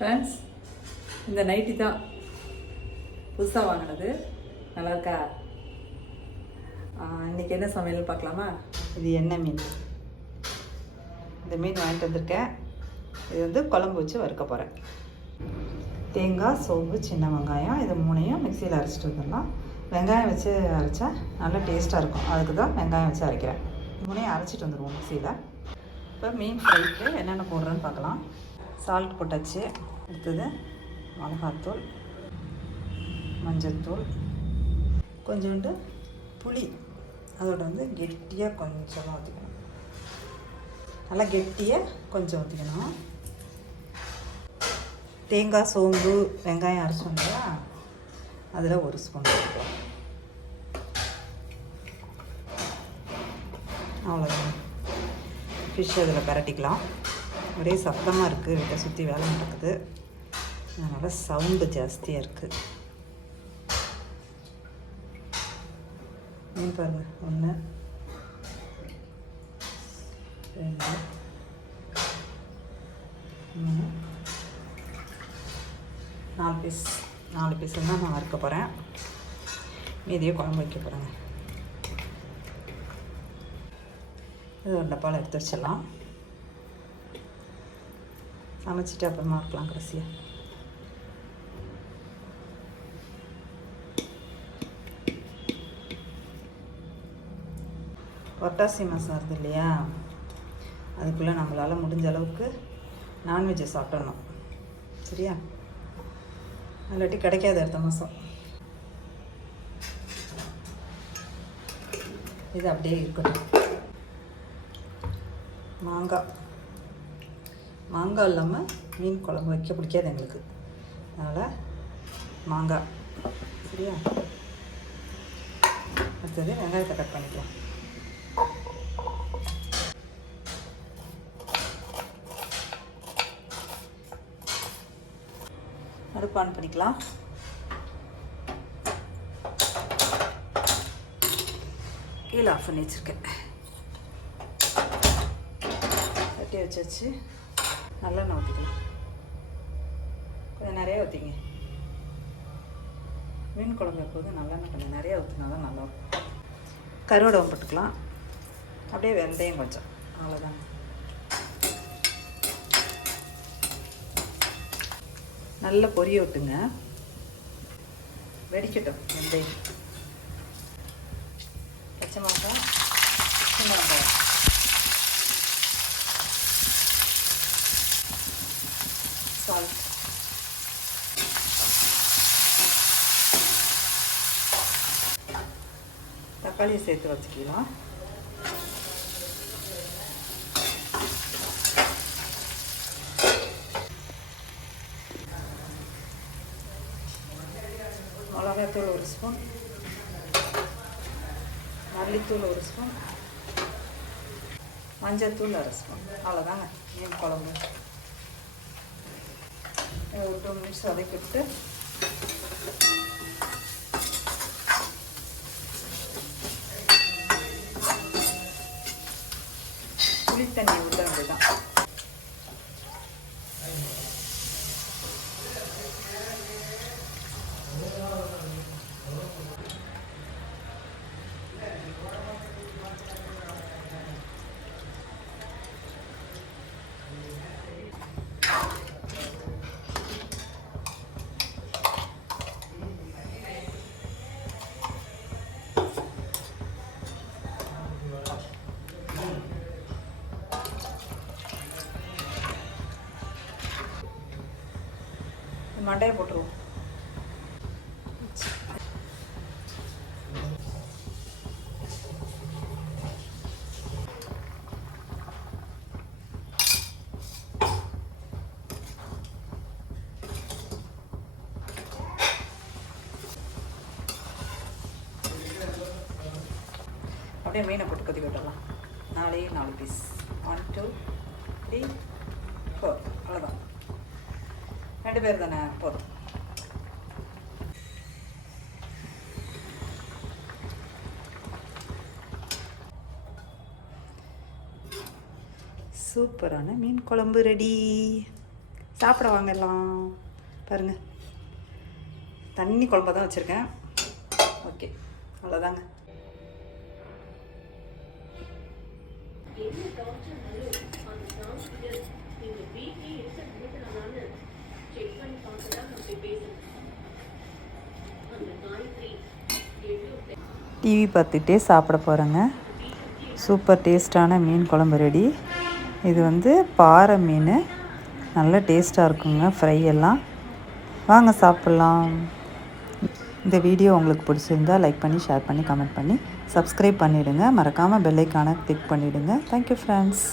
Friends, இந்த nightie தான் புதுசாக வாங்கினது. நல்லா இருக்கா? இன்றைக்கி என்ன சமையல் பார்க்கலாமா? இது எண்ணெய் மீன். இந்த மீன் வாங்கிட்டு வந்திருக்கேன். இது வந்து குழம்பு வச்சு வறுக்க போகிறேன். தேங்காய், சோம்பு, சின்ன வெங்காயம் இது மூணையும் மிக்சியில் அரைச்சிட்டு வந்துடலாம். வெங்காயம் வச்சு அரைச்சா நல்லா டேஸ்ட்டாக இருக்கும். அதுக்கு தான் வெங்காயம் வச்சு அரைக்கிறேன். மூணையும் அரைச்சிட்டு வந்துடுவோம் மிக்சியில். இப்போ மீன் ஃப்ரைக்கு என்னென்ன போடுறேன்னு பார்க்கலாம். சால்ட் போட்டாச்சு. அடுத்தது மிளகாத்தூள், மஞ்சள்தூள், கொஞ்சோண்டு புளி. அதோட வந்து கெட்டியாக கொஞ்சமாக ஊற்றிக்கணும். நல்லா கெட்டியாக கொஞ்சம் ஊற்றிக்கணும். தேங்காய், சோம்பு, வெங்காயம் அரைச்சோம் இல்லையா, அதில் ஒரு ஸ்பூன் போட்டுக்கலாம். அவ்வளோதான். ஃபிஷ் அதில் பரட்டிக்கலாம். ஒரே சத்தமாக இருக்குது, வீட்டை சுற்றி வேலை நடக்குது, அதனால் சவுண்டு ஜாஸ்தியாக இருக்குது. மீன் பாருங்கள், 1 2 3 4 பீஸ். 4 பீஸ் தான் நான் வறுக்க போகிறேன். மீதியை குழம்பு வைக்க போகிறேங்க. இது ஒரு டப்பாவில் எடுத்து வச்சிடலாம். சமைச்சிட்டு அப்புறமா இருக்கலாம் கடைசியாக. புரட்டாசி மாதம் வருது இல்லையா, அதுக்குள்ளே நம்மளால் முடிஞ்ச அளவுக்கு நான்வெஜ்ஜை சாப்பிடணும். சரியா? இல்லாட்டி கிடைக்காது அடுத்த மாதம். இது அப்படியே இருக்கட்டும். மாங்காய் இல்லாமல் மீன் குழம்பு வைக்க பிடிக்காது எங்களுக்கு, அதனால் மாங்காய். சரியா? அடுத்தது வெங்காயத்தை கட் பண்ணிக்கலாம். அடுப்பு ஆன் பண்ணிக்கலாம். கீழே ஆஃப் பண்ணி வச்சுருக்கேன். கட்டி வச்சாச்சு. நல்லெண்ணெய் ஊற்றிக்கலாம். கொஞ்சம் நிறையா ஊற்றிங்க. மீன் குழம்பு எப்போதும் நல்லெண்ணெய் கொஞ்சம் நிறையா ஊற்றினா தான் நல்லாயிருக்கும். கருவேப்பிலை போட்டுக்கலாம். அப்படியே வெந்தயம் கொஞ்சம், அவ்வளோதான். நல்லா பொரிய விட்டுங்க, வெடிக்கட்டும். வெந்தயம், பச்சை மிளகாய், சின்ன வெங்காயம், சால்ட், தக்காளியை சேர்த்து வச்சுக்கலாம். மிளகாத்தூள் 1 ஸ்பூன், மல்லித்தூள் 1 ஸ்பூன், மஞ்சள்தூள் 1/2 ஸ்பூன். அவ்வளோதாங்க மீன் குழம்பு. ஒரு 2 நிமிஷம் வதக்கிட்டு புளி தண்ணி ஊற்ற வேண்டியதான். மண்டையை போட்டுருவோம். அப்படியே மீனை போட்டு கொதி விட்டுடலாம். 4 பீஸ். 1 2 3 4. அவ்வளோதான். 2 பேர் தானே, போதும். சூப்பரான மீன் குழம்பு ரெடி. சாப்பிட வாங்கலாம். பாருங்கள், தண்ணி குழம்பா தான் வச்சுருக்கேன். ஓகே, அவ்வளோதாங்க. டிவி பார்த்துட்டே சாப்பிட போகிறேங்க. சூப்பர் டேஸ்டான மீன் குழம்பு ரெடி. இது வந்து பாறை மீன், நல்ல டேஸ்ட்டாக இருக்குங்க ஃப்ரை எல்லாம். வாங்க சாப்பிட்லாம். இந்த வீடியோ உங்களுக்கு பிடிச்சிருந்தா லைக் பண்ணி, ஷேர் பண்ணி, கமெண்ட் பண்ணி, சப்ஸ்கிரைப் பண்ணிவிடுங்க. மறக்காமல் பெல் ஐக்கானை கிளிக் பண்ணிவிடுங்க. Thank you friends.